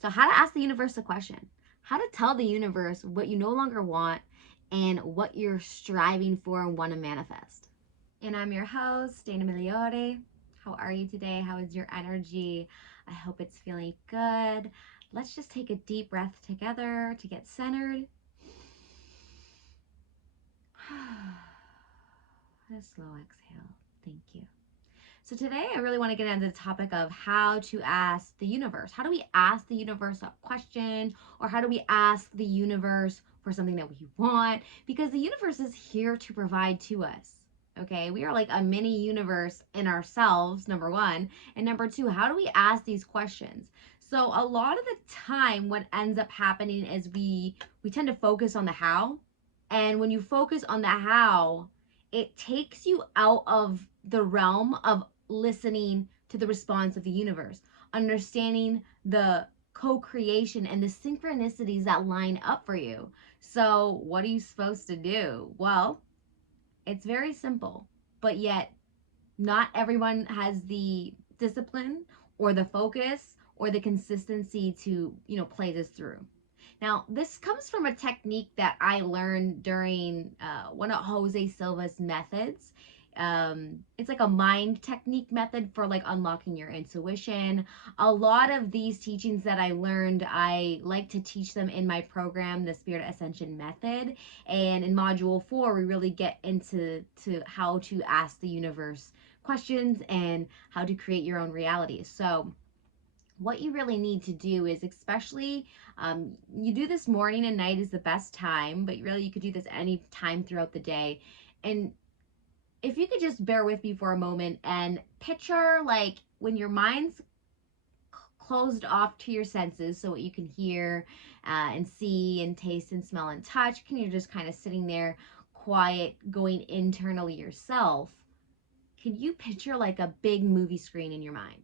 So how to ask the universe a question, how to tell the universe what you no longer want and what you're striving for and want to manifest. And I'm your host, Dana Migliore. How are you today? How is your energy? I hope it's feeling good. Let's just take a deep breath together to get centered. And a slow exhale. Thank you. So today I really want to get into the topic of how to ask the universe. How do we ask the universe a question, or how do we ask the universe for something that we want? Because the universe is here to provide to us. Okay, we are like a mini universe in ourselves, number one. And number two, how do we ask these questions? So a lot of the time what ends up happening is we tend to focus on the how. And when you focus on the how, it takes you out of the realm of listening to the response of the universe, understanding the co-creation and the synchronicities that line up for you. So what are you supposed to do? Well, it's very simple, but yet not everyone has the discipline or the focus or the consistency to, play this through. Now, this comes from a technique that I learned during one of Jose Silva's methods. It's like a mind technique method for like unlocking your intuition. A lot of these teachings that I learned, I like to teach them in my program, the Spirit Ascension Method. And in Module 4, we really get into how to ask the universe questions and how to create your own reality. So what you really need to do is, especially you do this morning and night is the best time, but really you could do this any time throughout the day. And if you could just bear with me for a moment and picture like when your mind's closed off to your senses, so what you can hear and see and taste and smell and touch, can you just kind of sitting there quiet, going internally yourself, can you picture like a big movie screen in your mind?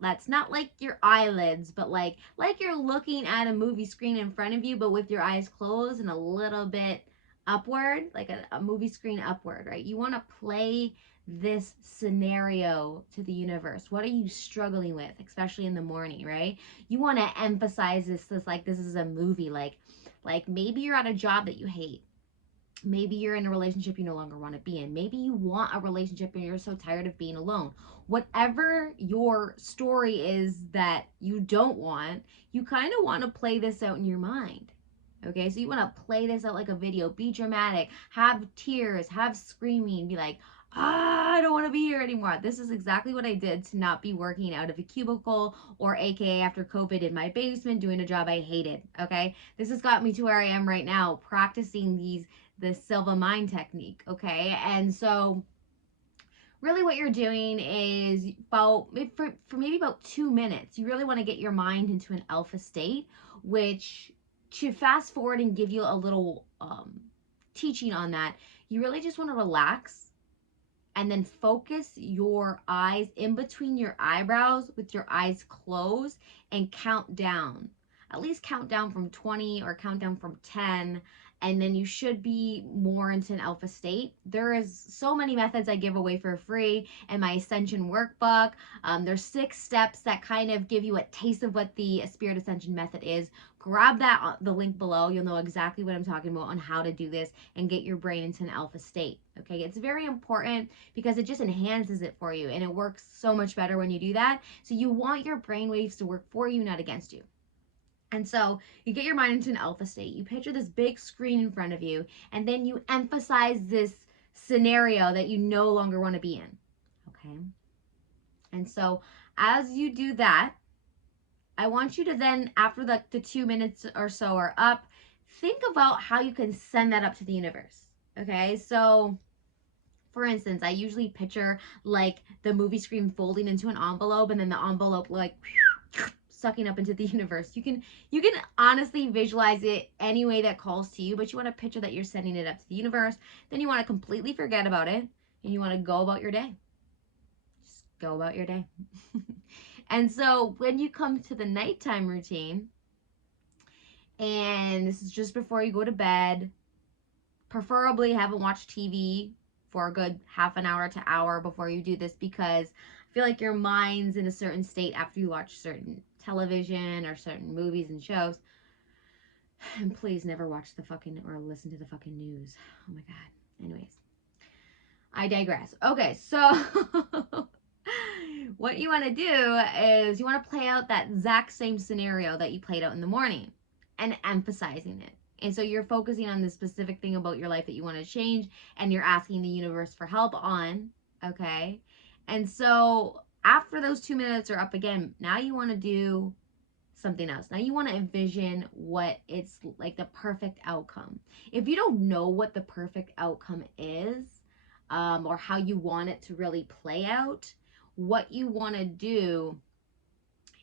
That's not like your eyelids, but like you're looking at a movie screen in front of you, but with your eyes closed and a little bit upward, like a movie screen upward, right? You want to play this scenario to the universe. What are you struggling with, especially in the morning, right? You want to emphasize this like this is a movie, like maybe you're at a job that you hate. Maybe you're in a relationship you no longer want to be in. Maybe you want a relationship and you're so tired of being alone. Whatever your story is that you don't want, you kind of want to play this out in your mind. Okay, so you want to play this out like a video. Be dramatic, have tears, have screaming, be like, I don't want to be here anymore. This is exactly what I did to not be working out of a cubicle, or AKA after COVID in my basement doing a job I hated. Okay, this has got me to where I am right now, practicing the Silva mind technique. Okay, and so really what you're doing is about for maybe about 2 minutes, you really want to get your mind into an alpha state, which, to fast forward and give you a little teaching on that, you really just want to relax and then focus your eyes in between your eyebrows with your eyes closed and count down. At least count down from 20 or count down from 10, and then you should be more into an alpha state. There is so many methods I give away for free in my Ascension workbook. There's 6 steps that kind of give you a taste of what the Spirit Ascension method is. Grab that, the link below. You'll know exactly what I'm talking about on how to do this and get your brain into an alpha state. Okay, it's very important because it just enhances it for you, and it works so much better when you do that. So you want your brain waves to work for you, not against you. And so you get your mind into an alpha state. You picture this big screen in front of you, and then you emphasize this scenario that you no longer want to be in. Okay? And so as you do that, I want you to then, after the 2 minutes or so are up, think about how you can send that up to the universe. Okay? So for instance, I usually picture like the movie screen folding into an envelope, and then the envelope like sucking up into the universe. You can honestly visualize it any way that calls to you, but you want to picture that you're sending it up to the universe. Then you want to completely forget about it, and you want to go about your day. Just go about your day. And so when you come to the nighttime routine, and this is just before you go to bed, preferably haven't watched TV for a good half an hour to hour before you do this, because I feel like your mind's in a certain state after you watch certain television or certain movies and shows. And please never watch the fucking or listen to the fucking news. Oh my God. Anyways, I digress. Okay, so what you want to do is you want to play out that exact same scenario that you played out in the morning and emphasizing it. And so you're focusing on the specific thing about your life that you want to change and you're asking the universe for help on, okay? And so after those 2 minutes are up again, now you want to do something else. Now you want to envision what it's like, the perfect outcome. If you don't know what the perfect outcome is, or how you want it to really play out, what you want to do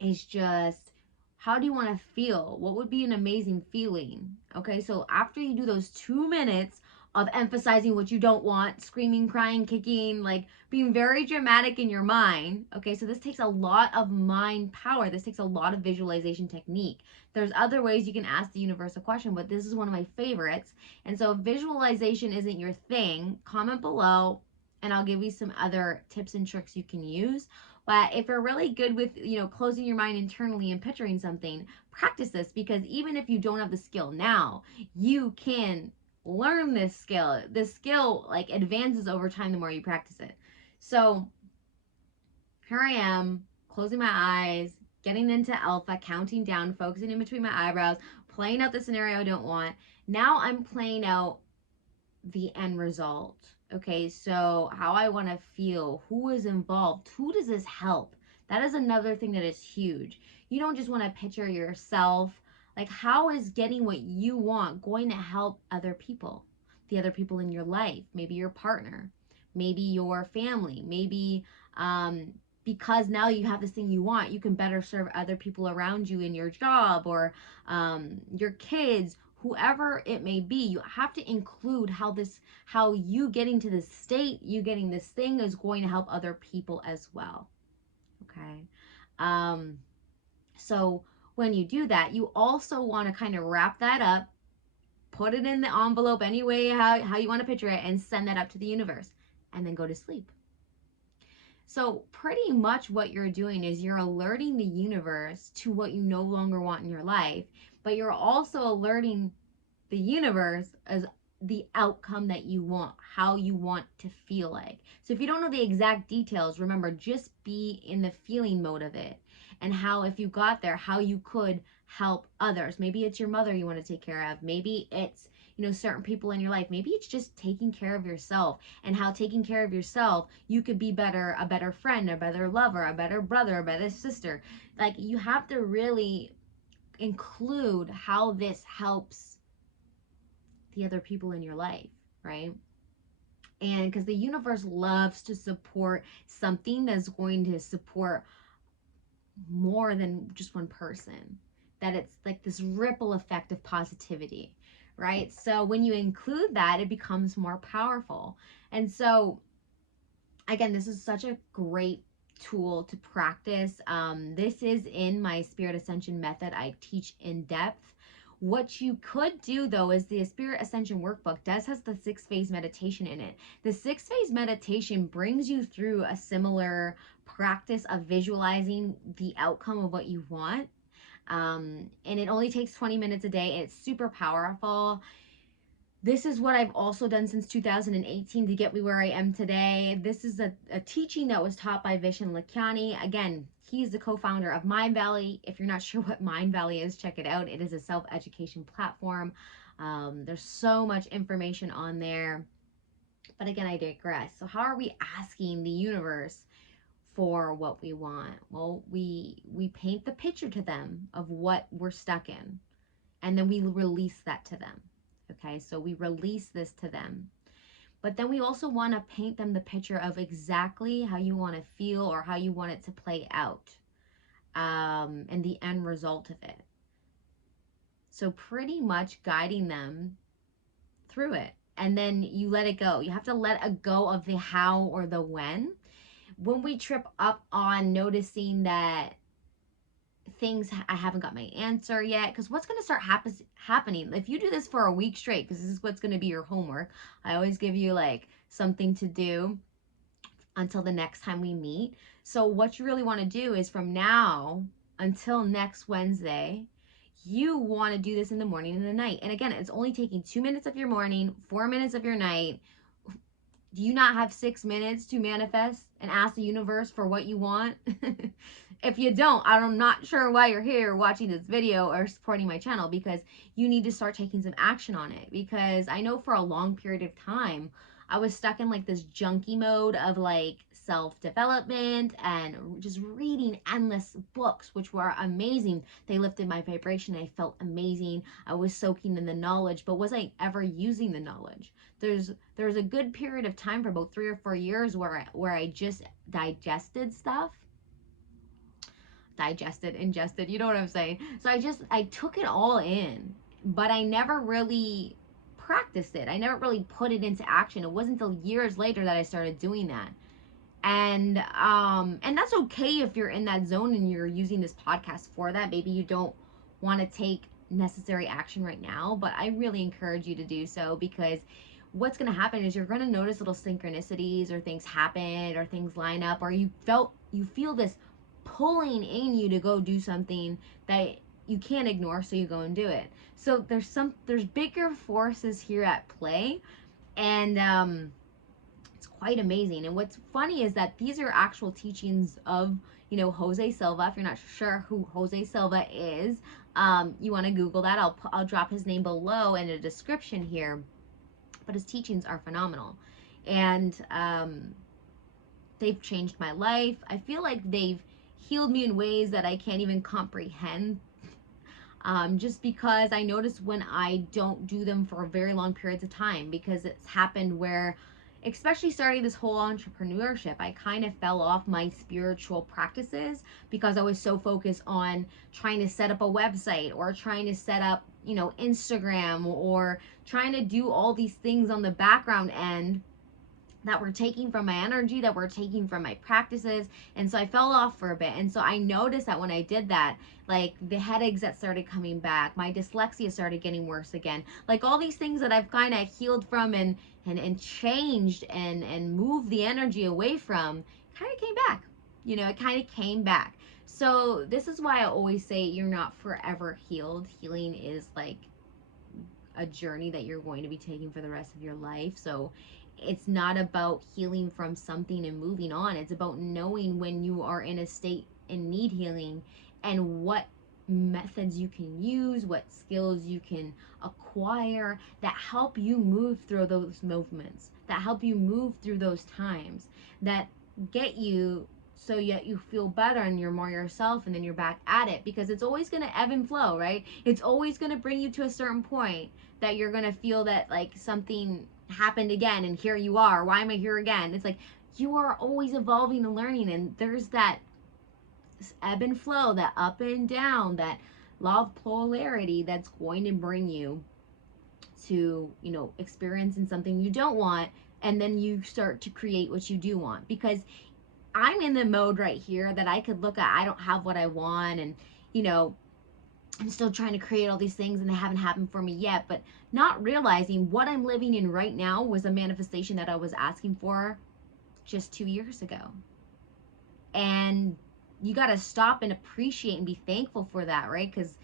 is just, how do you want to feel? What would be an amazing feeling? Okay, so after you do those 2 minutes of emphasizing what you don't want, screaming, crying, kicking, like being very dramatic in your mind. Okay, so this takes a lot of mind power. This takes a lot of visualization technique. There's other ways you can ask the universe a question, but this is one of my favorites. And so if visualization isn't your thing, comment below and I'll give you some other tips and tricks you can use. But if you're really good with, closing your mind internally and picturing something, practice this, because even if you don't have the skill now, you can learn this skill. This skill like advances over time the more you practice it. So here I am, closing my eyes, getting into alpha, counting down, focusing in between my eyebrows, playing out the scenario I don't want. Now I'm playing out the end result. Okay, so how I want to feel, who is involved, who does this help? That is another thing that is huge. You don't just want to picture yourself. Like, how is getting what you want going to help other people? The other people in your life, maybe your partner, maybe your family, maybe because now you have this thing you want, you can better serve other people around you in your job or your kids, whoever it may be. You have to include how you getting to this state, you getting this thing is going to help other people as well. Okay. So when you do that, you also want to kind of wrap that up, put it in the envelope anyway, how you want to picture it, and send that up to the universe, and then go to sleep. So pretty much what you're doing is you're alerting the universe to what you no longer want in your life, but you're also alerting the universe as the outcome that you want, how you want to feel like. So if you don't know the exact details, remember, just be in the feeling mode of it, and how, if you got there, how you could help others. Maybe it's your mother you want to take care of. Maybe it's, certain people in your life. Maybe it's just taking care of yourself, and how taking care of yourself, you could be a better friend, a better lover, a better brother, a better sister. Like, you have to really include how this helps the other people in your life, right? And because the universe loves to support something that's going to support more than just one person, that it's like this ripple effect of positivity, right? So when you include that, it becomes more powerful. And so again, this is such a great tool to practice. This is in my Spirit Ascension method. I teach in depth. What you could do, though, is the Spirit Ascension Workbook has the 6-phase meditation in it. The 6-phase meditation brings you through a similar practice of visualizing the outcome of what you want. And it only takes 20 minutes a day. It's super powerful. This is what I've also done since 2018 to get me where I am today. This is a teaching that was taught by Vishen Lakhiani. Again, he's the co-founder of Mind Valley. If you're not sure what Mind Valley is, check it out. It is a self-education platform. There's so much information on there. But again, I digress. So how are we asking the universe for what we want? Well, we paint the picture to them of what we're stuck in, and then we release that to them. Okay, so we release this to them. But then we also want to paint them the picture of exactly how you want to feel or how you want it to play out, and the end result of it. So pretty much guiding them through it. And then you let it go. You have to let it go of the how or the when. When we trip up on noticing that things, I haven't got my answer yet, because what's going to start happening if you do this for a week straight, because this is what's going to be your homework. I always give you like something to do until the next time we meet. So what you really want to do is, from now until next Wednesday, you want to do this in the morning and the night. And again, it's only taking 2 minutes of your morning, 4 minutes of your night. Do you not have 6 minutes to manifest and ask the universe for what you want? If you don't, I'm not sure why you're here watching this video or supporting my channel, because you need to start taking some action on it. Because I know for a long period of time, I was stuck in like this junkie mode of like self-development and just reading endless books, which were amazing. They lifted my vibration. I felt amazing. I was soaking in the knowledge, but was I ever using the knowledge? There's a good period of time for about 3 or 4 years where I just digested stuff. Ingested, you know what I'm saying? So I took it all in, but I never really practiced it. I never really put it into action. It wasn't until years later that I started doing that. And that's okay if you're in that zone and you're using this podcast for that. Maybe you don't want to take necessary action right now, but I really encourage you to do so, because what's going to happen is you're going to notice little synchronicities, or things happen, or things line up, or you feel this pulling in you to go do something that you can't ignore, so you go and do it. So there's bigger forces here at play, and it's quite amazing. And what's funny is that these are actual teachings of, Jose Silva. If you're not sure who Jose Silva is, you want to Google that. I'll drop his name below in a description here. But his teachings are phenomenal, and they've changed my life. I feel like they've healed me in ways that I can't even comprehend, just because I notice when I don't do them for very long periods of time, because it's happened where, especially starting this whole entrepreneurship, I kind of fell off my spiritual practices because I was so focused on trying to set up a website, or trying to set up, Instagram, or trying to do all these things on the background end that were taking from my energy, that were taking from my practices. And so I fell off for a bit. And so I noticed that when I did that, like the headaches that started coming back, my dyslexia started getting worse again. Like all these things that I've kind of healed from and changed and moved the energy away from kind of came back. It kind of came back. So this is why I always say you're not forever healed. Healing is like a journey that you're going to be taking for the rest of your life. So it's not about healing from something and moving on. It's about knowing when you are in a state and need healing, and what methods you can use, what skills you can acquire that help you move through those movements, that help you move through those times, that get you so yet you feel better and you're more yourself, and then you're back at it. Because it's always going to ebb and flow, right? It's always going to bring you to a certain point that you're going to feel that like something happened again, and here you are. Why am I here again? It's like you are always evolving and learning, and there's that ebb and flow, that up and down, that law of polarity that's going to bring you to, experiencing something you don't want, and then you start to create what you do want. Because I'm in the mode right here that I could look at, I don't have what I want, and I'm still trying to create all these things and they haven't happened for me yet, but not realizing what I'm living in right now was a manifestation that I was asking for just 2 years ago. And you got to stop and appreciate and be thankful for that, right? Because,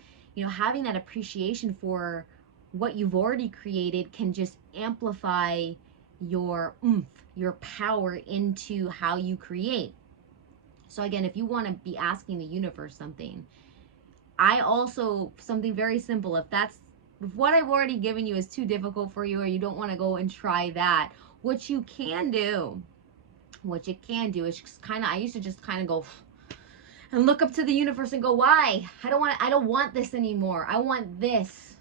having that appreciation for what you've already created can just amplify your oomph, your power into how you create. So again, if you want to be asking the universe something, something very simple, if what I've already given you is too difficult for you, or you don't want to go and try that, what you can do is just I used to just kind of go and look up to the universe and go, why? I don't want this anymore. I want this.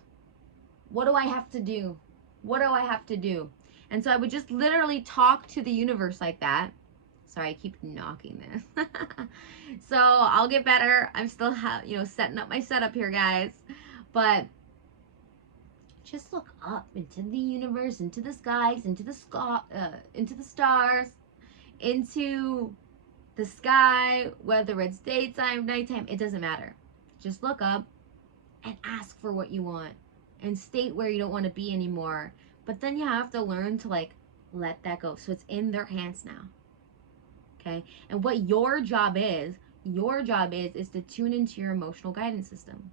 What do I have to do? What do I have to do? And so I would just literally talk to the universe like that. Sorry, I keep knocking this. So I'll get better. I'm still, setting up my setup here, guys. But just look up into the universe, into the skies, into the stars, into the sky, whether it's daytime, nighttime, it doesn't matter. Just look up and ask for what you want, and state where you don't want to be anymore. But then you have to learn to let that go. So it's in their hands now. Okay? And what your job is, your job is to tune into your emotional guidance system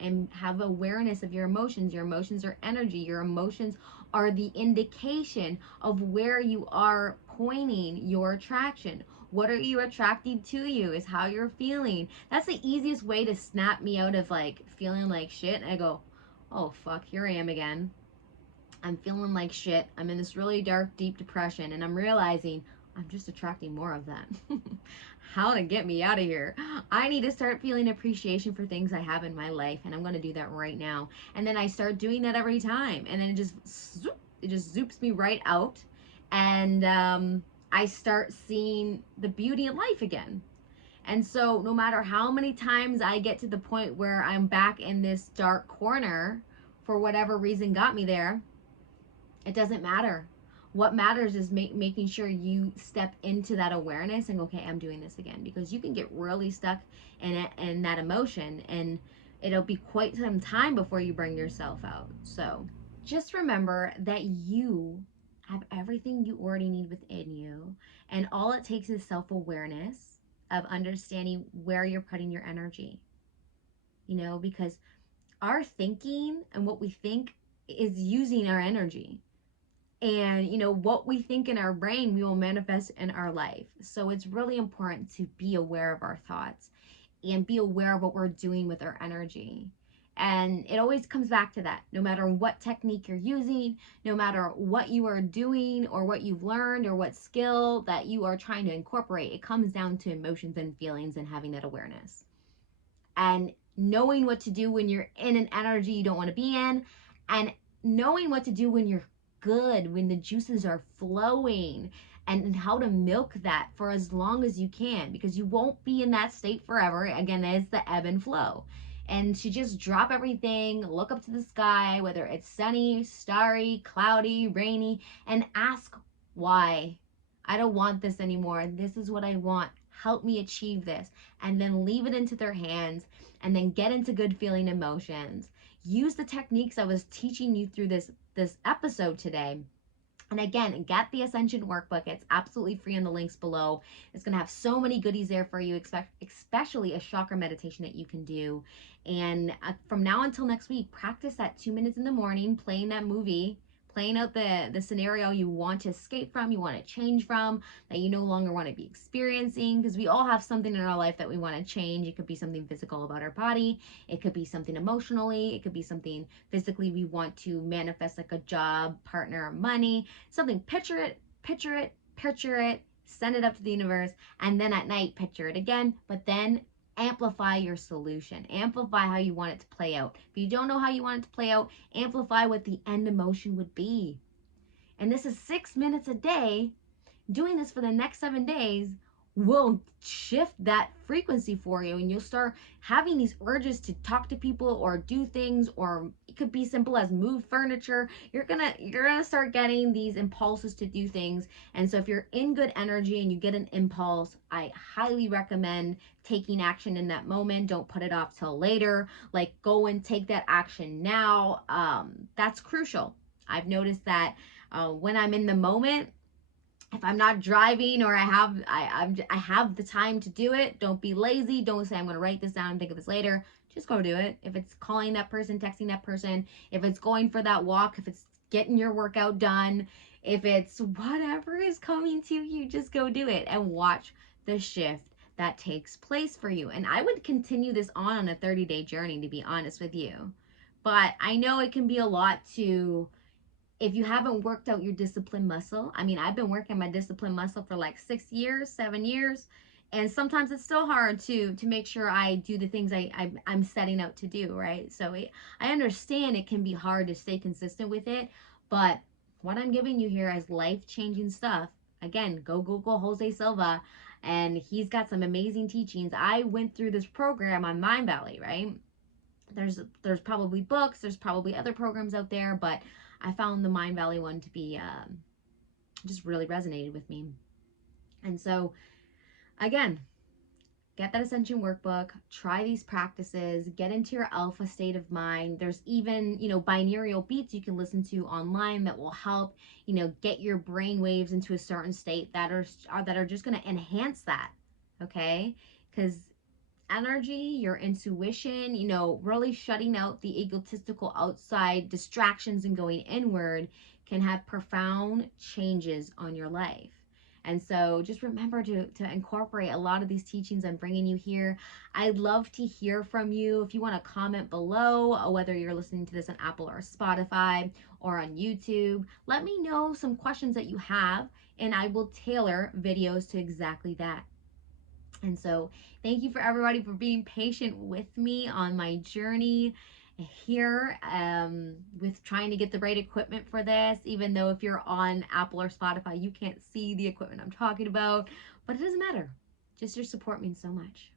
and have awareness of your emotions. Your emotions are energy. Your emotions are the indication of where you are pointing your attraction. What are you attracting to you is how you're feeling. That's the easiest way to snap me out of like feeling like shit. I go, oh fuck, here I am again. I'm feeling like shit. I'm in this really dark, deep depression, and I'm realizing I'm just attracting more of that. How to get me out of here? I need to start feeling appreciation for things I have in my life, and I'm going to do that right now. And then I start doing that every time, and then it just zoops me right out, and I start seeing the beauty in life again. And so, no matter how many times I get to the point where I'm back in this dark corner, for whatever reason got me there, it doesn't matter. What matters is making sure you step into that awareness and go, okay, I'm doing this again, because you can get really stuck in that emotion, and it'll be quite some time before you bring yourself out. So just remember that you have everything you already need within you, and all it takes is self-awareness of understanding where you're putting your energy, because our thinking and what we think is using our energy. And what we think in our brain, we will manifest in our life. So it's really important to be aware of our thoughts and be aware of what we're doing with our energy. And it always comes back to that. No matter what technique you're using, no matter what you are doing or what you've learned or what skill that you are trying to incorporate, it comes down to emotions and feelings and having that awareness and knowing what to do when you're in an energy you don't want to be in, and knowing what to do when you're good, when the juices are flowing, and how to milk that for as long as you can, because you won't be in that state forever. Again, it's the ebb and flow. And to just drop everything, look up to the sky, whether it's sunny, starry, cloudy, rainy, and ask why. I don't want this anymore. This is what I want. Help me achieve this. And then leave it into their hands, and then get into good feeling emotions. Use the techniques I was teaching you through this episode today. And again, get the Ascension Workbook. It's absolutely free in the links below. It's going to have so many goodies there for you, especially a chakra meditation that you can do. And from now until next week, practice that 2 minutes in the morning, playing that movie, playing out the scenario you want to escape from, you want to change from, that you no longer want to be experiencing, because we all have something in our life that we want to change. It could be something physical about our body. It could be something emotionally. It could be something physically we want to manifest, like a job, partner, money, something. Picture it, picture it, picture it, send it up to the universe, and then at night, picture it again, but then amplify your solution. Amplify how you want it to play out. If you don't know how you want it to play out, amplify what the end emotion would be. And this is 6 minutes a day. Doing this for the next 7 days will shift that frequency for you, and you'll start having these urges to talk to people or do things, or it could be simple as move furniture. You're gonna start getting these impulses to do things. And so if you're in good energy and you get an impulse, I highly recommend taking action in that moment. Don't put it off till later. Like, go and take that action now. That's crucial. I've noticed that when I'm in the moment, if I'm not driving or I have the time to do it, don't be lazy. Don't say I'm going to write this down and think of this later. Just go do it. If it's calling that person, texting that person, if it's going for that walk, if it's getting your workout done, if it's whatever is coming to you, just go do it and watch the shift that takes place for you. And I would continue this on a 30-day journey, to be honest with you. But I know it can be a lot to, if you haven't worked out your discipline muscle. I mean, I've been working my discipline muscle for like 6 years, 7 years, and sometimes it's still hard to make sure I do the things I'm setting out to do, right? So I understand it can be hard to stay consistent with it, but what I'm giving you here is life-changing stuff. Again, go Google Jose Silva, and he's got some amazing teachings. I went through this program on Mindvalley, right? There's probably books, there's probably other programs out there, but I found the Mindvalley one to be just really resonated with me. And so, again, get that Ascension Workbook, try these practices, get into your alpha state of mind. There's even, binaural beats you can listen to online that will help, get your brain waves into a certain state that are just going to enhance that, okay? because energy, your intuition, really shutting out the egotistical outside distractions and going inward can have profound changes on your life. And so just remember to incorporate a lot of these teachings I'm bringing you here. I'd love to hear from you. If you want to comment below, whether you're listening to this on Apple or Spotify or on YouTube, let me know some questions that you have, and I will tailor videos to exactly that. And so thank you for everybody for being patient with me on my journey here with trying to get the right equipment for this, even though if you're on Apple or Spotify, you can't see the equipment I'm talking about, but it doesn't matter. Just your support means so much.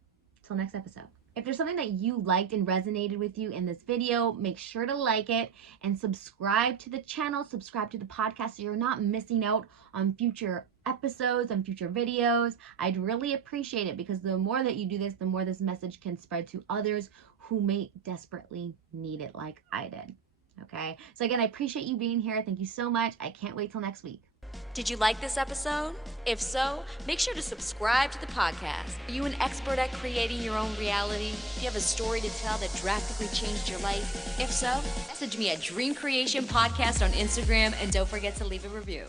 Till next episode. If there's something that you liked and resonated with you in this video, make sure to like it and subscribe to the channel, subscribe to the podcast so you're not missing out on future episodes, on future videos. I'd really appreciate it, because the more that you do this, the more this message can spread to others who may desperately need it like I did. Okay? So again, I appreciate you being here. Thank you so much. I can't wait till next week. Did you like this episode? If so, make sure to subscribe to the podcast. Are you an expert at creating your own reality? Do you have a story to tell that drastically changed your life? If so, message me at Dream Creation Podcast on Instagram, and don't forget to leave a review.